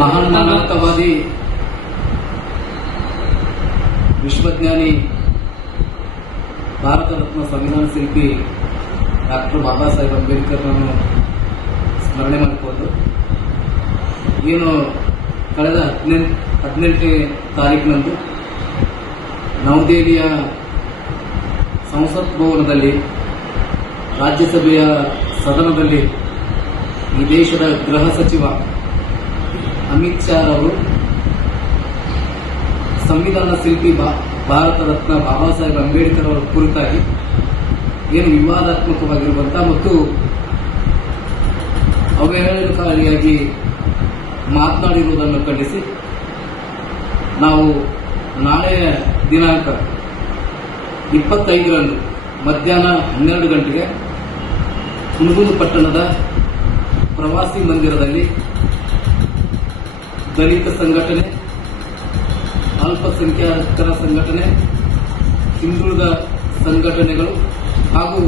ಮಹಾನ್ ಮಾನವತಾವಾದಿ ವಿಶ್ವಜ್ಞಾನಿ, ಭಾರತ ರತ್ನ ಸಂವಿಧಾನ ಶಿಲ್ಪಿ ಡಾಕ್ಟರ್ ಬಾಬಾ ಸಾಹೇಬ್ ಅಂಬೇಡ್ಕರ್ನನ್ನು ಸ್ಮರಣೆ ಮಾಡಿಕೊಂಡು ಏನು ಕಳೆದ ಹದಿನೆಂಟು, ಹದಿನೆಂಟನೇ ತಾರೀಕಿನಂದು ನವದೆಹಲಿಯ ಸಂಸತ್ ಭವನದಲ್ಲಿ ರಾಜ್ಯಸಭೆಯ ಸದನದಲ್ಲಿ ಈ ದೇಶದ ಗೃಹ ಸಚಿವ ಅಮಿತ್ ಶಾ ಅವರು ಸಂವಿಧಾನ ಶಿಲ್ಪಿ ಭಾರತ ರತ್ನ ಬಾಬಾ ಸಾಹೇಬ್ ಅಂಬೇಡ್ಕರ್ ಅವರ ಕುರಿತಾಗಿ ಏನು ವಿವಾದಾತ್ಮಕವಾಗಿರುವಂತ ಮತ್ತು ಅವಹೇಳನಕಾರಿಯಾಗಿ ಮಾತನಾಡಿರುವುದನ್ನು ಖಂಡಿಸಿ ನಾವು ನಾಳೆ ದಿನಾಂಕ ಇಪ್ಪತ್ತೈದರಂದು ಮಧ್ಯಾಹ್ನ ಹನ್ನೆರಡು ಗಂಟೆಗೆ ಹುಣಗೂರು ಪಟ್ಟಣದ ಪ್ರವಾಸಿ ಮಂದಿರದಲ್ಲಿ ದಲಿತ ಸಂಘಟನೆ, ಅಲ್ಪಸಂಖ್ಯಾತರ ಸಂಘಟನೆ, ಹಿಂದುಳಿದ ಸಂಘಟನೆಗಳು ಹಾಗೂ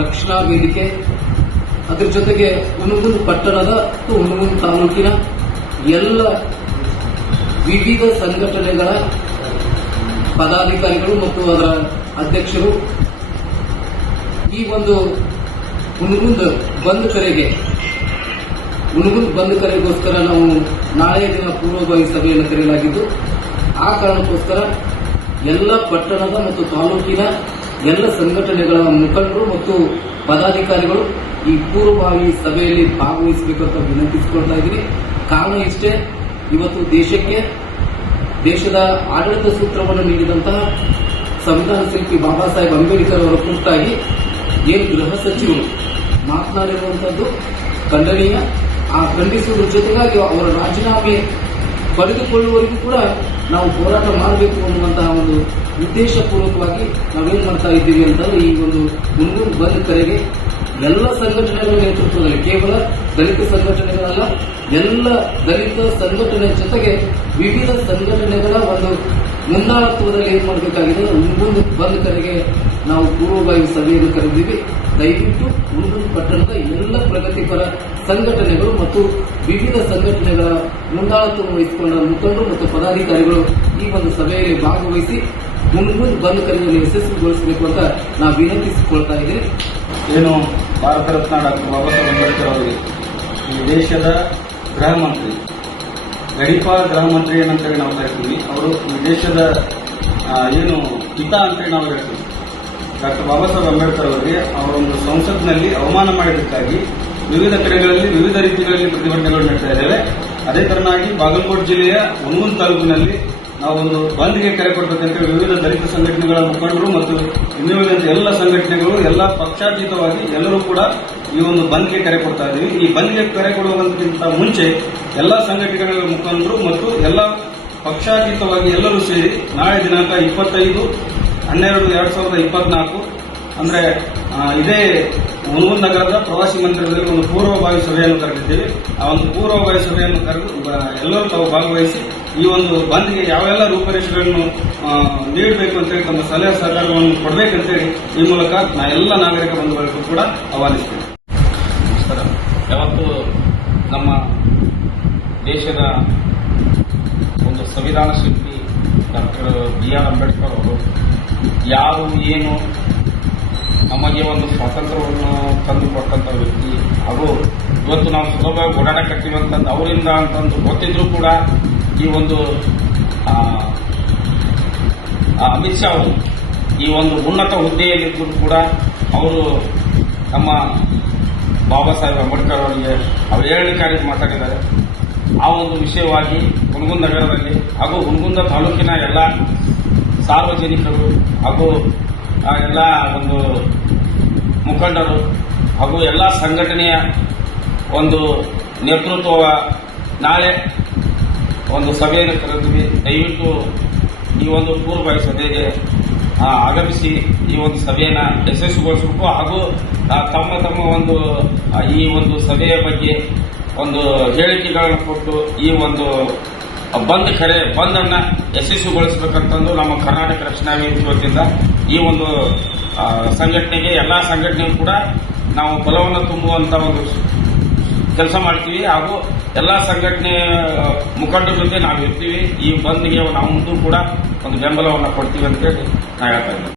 ರಕ್ಷಣಾ ವೇದಿಕೆ, ಅದರ ಜೊತೆಗೆ ಹುಣಗುಂದ್ ಪಟ್ಟಣದ ಮತ್ತು ಹುಣಗುಂದ್ ತಾಲೂಕಿನ ಎಲ್ಲ ವಿವಿಧ ಸಂಘಟನೆಗಳ ಪದಾಧಿಕಾರಿಗಳು ಮತ್ತು ಅದರ ಅಧ್ಯಕ್ಷರು ಈ ಒಂದು ಹುಣಗುಂದ್ ಬಂದ್ ಕರೆಗೆ ಹುಣಗುಂದ್ ಬಂದ್ ಕರೆಗೋಸ್ಕರ ನಾವು ನಾಳೆಯ ದಿನ ಪೂರ್ವಭಾವಿ ಸಭೆಯನ್ನು ಕರೆಯಲಾಗಿದ್ದು, ಆ ಕಾರಣಕ್ಕೋಸ್ಕರ ಎಲ್ಲ ಪಟ್ಟಣದ ಮತ್ತು ತಾಲೂಕಿನ ಎಲ್ಲ ಸಂಘಟನೆಗಳ ಮುಖಂಡರು ಮತ್ತು ಪದಾಧಿಕಾರಿಗಳು ಈ ಪೂರ್ವಭಾವಿ ಸಭೆಯಲ್ಲಿ ಭಾಗವಹಿಸಬೇಕಂತ ವಿನಂತಿಸಿಕೊಳ್ತಾ ಇದ್ದೀನಿ. ಕಾರಣ ಇಷ್ಟೇ, ಇವತ್ತು ದೇಶಕ್ಕೆ ದೇಶದ ಆಡಳಿತ ಸೂತ್ರವನ್ನು ನೀಡಿದಂತಹ ಸಂವಿಧಾನ ಶಿಲ್ಪಿ ಬಾಬಾ ಸಾಹೇಬ್ ಅಂಬೇಡ್ಕರ್ ಅವರ ಕುರಿತಾಗಿ ಏನು ಗೃಹ ಸಚಿವರು ಮಾತನಾಡಿರುವಂತದ್ದು ಖಂಡನೀಯ. ಆ ಖಂಡಿಸುವುದರ ಜೊತೆಗಾಗಿ ಅವರ ರಾಜೀನಾಮೆ ಪಡೆದುಕೊಳ್ಳುವವರೆಗೂ ಕೂಡ ನಾವು ಹೋರಾಟ ಮಾಡಬೇಕು ಅನ್ನುವಂತಹ ಒಂದು ಉದ್ದೇಶಪೂರ್ವಕವಾಗಿ ನಾವೇನ್ ಮಾಡ್ತಾ ಇದ್ದೀವಿ ಅಂತಂದ್ರೆ ಈ ಒಂದು ಮುನ್ನೂರು ಬಂದ್ ಕರೆಗೆ ಎಲ್ಲ ಸಂಘಟನೆಗಳ ನೇತೃತ್ವದಲ್ಲಿ ಕೇವಲ ದಲಿತ ಸಂಘಟನೆಗಳಲ್ಲ, ಎಲ್ಲ ದಲಿತ ಸಂಘಟನೆ ಜೊತೆಗೆ ವಿವಿಧ ಸಂಘಟನೆಗಳ ಒಂದು ಮುಂದಾಳತ್ವದಲ್ಲಿ ಏನ್ ಮಾಡಬೇಕಾಗಿದೆ ಮುಂದೊಂದು ಬಂದ್ ಕರೆಗೆ ನಾವು ಪೂರ್ವಭಾವಿ ಸಭೆಯನ್ನು ಕರೆದಿವಿ ದಯವಿಟ್ಟು ಮುಂದೊಂದು ಪಟ್ಟಣದ ಎಲ್ಲ ಪ್ರಗತಿಪರ ಸಂಘಟನೆಗಳು ಮತ್ತು ವಿವಿಧ ಸಂಘಟನೆಗಳ ಮುಂದಾಳತ್ವವನ್ನು ವಹಿಸಿಕೊಂಡ ಮುಖಂಡರು ಮತ್ತು ಪದಾಧಿಕಾರಿಗಳು ಈ ಒಂದು ಸಭೆಯಲ್ಲಿ ಭಾಗವಹಿಸಿ ಮುಂದೆ ಬಂದ್ ಕರೆಯನ್ನು ಯಶಸ್ವಿಗೊಳಿಸಬೇಕು ಅಂತ ನಾವು ವಿನಂತಿಸಿಕೊಳ್ತಾ ಇದ್ದೇವೆ ಏನು ಭಾರತ ರತ್ನ ಡಾಕ್ಟರ್ ಬಾಬಾ ಸಾಹೇಬ್ ಅಂಬೇಡ್ಕರ್ ಅವರಿಗೆ, ಈ ದೇಶದ ಗೃಹ ಮಂತ್ರಿ ಗಡಿಪಾರ್ ಗೃಹ ಮಂತ್ರಿ ಏನಂತೇಳಿ ನಾವು ಹೇಳ್ತೀವಿ. ಅವರು ಈ ದೇಶದ ಏನು ಹಿತ ಅಂತೇಳಿ ನಾವು ಹೇಳ್ತೀವಿ. ಡಾಕ್ಟರ್ ಬಾಬಾ ಸಾಹೇಬ್ ಅಂಬೇಡ್ಕರ್ ಅವರಿಗೆ ಅವರೊಂದು ಸಂಸತ್ನಲ್ಲಿ ಅವಮಾನ ಮಾಡಿದ್ದಕ್ಕಾಗಿ ವಿವಿಧ ಕಡೆಗಳಲ್ಲಿ ವಿವಿಧ ರೀತಿಗಳಲ್ಲಿ ಪ್ರತಿಭಟನೆಗಳು ನಡೆಸ್ತಾ ಇದ್ದೇವೆ. ಅದೇ ತರನಾಗಿ ಬಾಗಲಕೋಟೆ ಜಿಲ್ಲೆಯ ಹುಣಗುಂದ್ ತಾಲೂಕಿನಲ್ಲಿ ನಾವು ಒಂದು ಬಂದ್ಗೆ ಕರೆ ಕೊಡಬೇಕಂತ ವಿವಿಧ ದಲಿತ ಸಂಘಟನೆಗಳ ಮುಖಂಡರು ಮತ್ತು ಇನ್ನುಳಿದಂತೆ ಎಲ್ಲ ಸಂಘಟನೆಗಳು, ಎಲ್ಲ ಪಕ್ಷಾತೀತವಾಗಿ ಎಲ್ಲರೂ ಕೂಡ ಈ ಒಂದು ಬಂದ್ಗೆ ಕರೆ ಕೊಡ್ತಾ ಇದ್ದೀವಿ. ಈ ಬಂದ್ಗೆ ಕರೆ ಕೊಡುವುದಕ್ಕಿಂತ ಮುಂಚೆ ಎಲ್ಲ ಸಂಘಟನೆಗಳ ಮುಖಂಡರು ಮತ್ತು ಎಲ್ಲ ಪಕ್ಷಾತೀತವಾಗಿ ಎಲ್ಲರೂ ಸೇರಿ ನಾಳೆ ದಿನಾಂಕ ಇಪ್ಪತ್ತೈದು ಹನ್ನೆರಡು ಎರಡ್ ಸಾವಿರದ ಇಪ್ಪತ್ನಾಲ್ಕು. ಅಂದ್ರೆ ಇದೇ ಹುಣಗುಂದ್ ನಗರದ ಪ್ರವಾಸಿ ಮಂದಿರದಲ್ಲಿ ಒಂದು ಪೂರ್ವಭಾವಿ ಸಭೆಯನ್ನು ಕರೆದಿದ್ದೇವೆ. ಆ ಒಂದು ಪೂರ್ವಭಾವಿ ಸಭೆಯನ್ನು ಕರೆದು ಎಲ್ಲರೂ ತಾವು ಭಾಗವಹಿಸಿ ಈ ಒಂದು ಬಂದ್ಗೆ ಯಾವೆಲ್ಲ ರೂಪರೇಷೆಗಳನ್ನು ನೀಡಬೇಕು ಅಂತೇಳಿ, ತಮ್ಮ ಸಲಹೆ ಸಹಕಾರಗಳನ್ನು ಕೊಡಬೇಕಂತೇಳಿ ಈ ಮೂಲಕ ನಾ ಎಲ್ಲ ನಾಗರಿಕ ಬಂಧುಗಳಿಗೂ ಕೂಡ ಆಹ್ವಾನಿಸ್ತೇನೆ. ನಮಸ್ಕಾರ. ಯಾವತ್ತು ನಮ್ಮ ದೇಶದ ಒಂದು ಸಂವಿಧಾನ ಶಿಲ್ಪಿ ಡಾಕ್ಟರ್ ಬಿ ಆರ್ ಅಂಬೇಡ್ಕರ್ ಅವರು ಯಾರು ಏನು ನಮಗೆ ಒಂದು ಸ್ವಾತಂತ್ರ್ಯವನ್ನು ತಂದುಕೊಟ್ಟಂಥ ವ್ಯಕ್ತಿ ಹಾಗೂ ಇವತ್ತು ನಾವು ಸುಲಭವಾಗಿ ಓಡಾಡಕತ್ತೀವಂತಂದು ಅವರಿಂದ ಅಂತಂದು ಗೊತ್ತಿದ್ರೂ ಕೂಡ ಈ ಒಂದು ಅಮಿತ್ ಶಾ ಅವರು ಈ ಒಂದು ಉನ್ನತ ಹುದ್ದೆಯಲ್ಲಿದ್ದರೂ ಕೂಡ ಅವರು ನಮ್ಮ ಬಾಬಾ ಸಾಹೇಬ್ ಅಂಬೇಡ್ಕರ್ ಅವರಿಗೆ ಅವಹೇಳನಕಾರಿ ಮಾತಾಡಿದ್ದಾರೆ. ಆ ಒಂದು ವಿಷಯವಾಗಿ ಹುಣಗುಂದ ನಗರದಲ್ಲಿ ಹಾಗೂ ಹುಣಗುಂದ ತಾಲೂಕಿನ ಎಲ್ಲ ಸಾರ್ವಜನಿಕರು ಹಾಗೂ ಎಲ್ಲ ಒಂದು ಮುಖಂಡರು ಹಾಗೂ ಎಲ್ಲ ಸಂಘಟನೆಯ ಒಂದು ನೇತೃತ್ವ ನಾಳೆ ಒಂದು ಸಭೆಯನ್ನು ಕರೆದ್ವಿ ದಯವಿಟ್ಟು ಈ ಒಂದು ಪೂರ್ವಭಾವಿ ಸಭೆಗೆ ಆಗಮಿಸಿ ಈ ಒಂದು ಸಭೆಯನ್ನು ಯಶಸ್ವಿಗೊಳಿಸಬೇಕು ಹಾಗೂ ತಮ್ಮ ತಮ್ಮ ಒಂದು ಈ ಒಂದು ಸಭೆಯ ಬಗ್ಗೆ ಒಂದು ಹೇಳಿಕೆಗಳನ್ನು ಕೊಟ್ಟು ಈ ಒಂದು ಬಂದ್ ಕರೆ, ಬಂದನ್ನು ಯಶಸ್ವಿಗೊಳಿಸಬೇಕಂತಂದು ನಮ್ಮ ಕರ್ನಾಟಕ ರಕ್ಷಣಾ ವೇದಿಕೆ ವತಿಯಿಂದ ಈ ಒಂದು ಸಂಘಟನೆಗೆ ಎಲ್ಲಾ ಸಂಘಟನೆಗೂ ಕೂಡ ನಾವು ಬಲವನ್ನು ತುಂಬುವಂತ ಒಂದು ಕೆಲಸ ಮಾಡ್ತೀವಿ. ಹಾಗೂ ಎಲ್ಲ ಸಂಘಟನೆ ಮುಖಂಡರ ಜೊತೆ ನಾವು ಇರ್ತೀವಿ ಈ ಬಂದ್ಗೆ ನಾವು ಮುಂದೂ ಕೂಡ ಒಂದು ಬೆಂಬಲವನ್ನು ಕೊಡ್ತೀವಿ ಅಂತೇಳಿ ನಾ ಹೇಳ್ತಾ